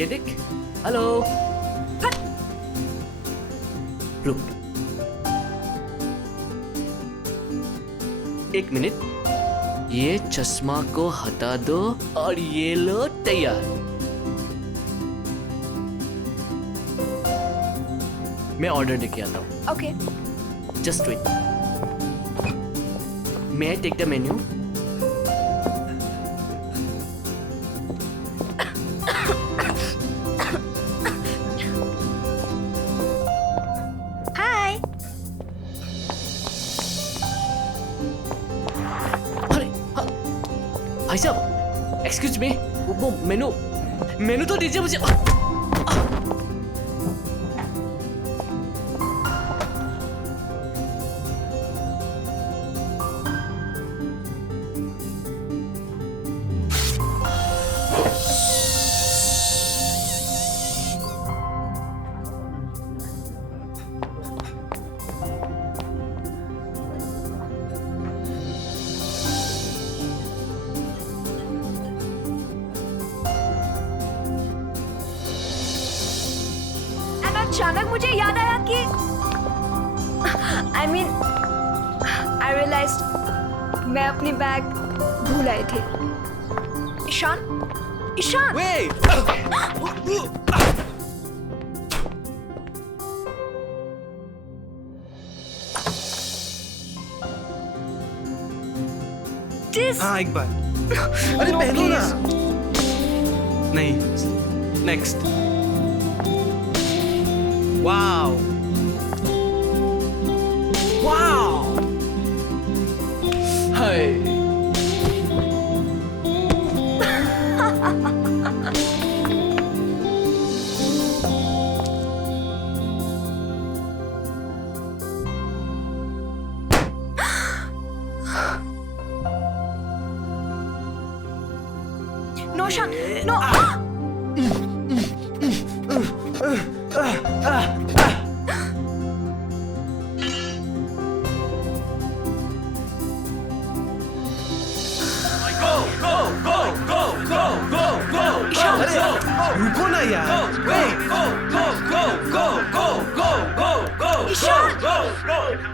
ये देख। हेलो। रुक, एक मिनट। ये चश्मा को हटा दो और ये लो तैयार। मैं ऑर्डर देके आता हूँ। Okay. Just wait. May I take the menu? Hi. अरे हाँ, भाई साहब एक्सक्यूज मी, वो मेनू मेनू तो दीजिए मुझे। अचानक मुझे याद आया कि I realized मैं अपनी बैग भूल आई थी। ईशान, ईशान। हाँ एक बार। अरे पहनो ना। नहीं, next. Wow wow. Hi. No, Shan, no. रुको ना यार। ईशान।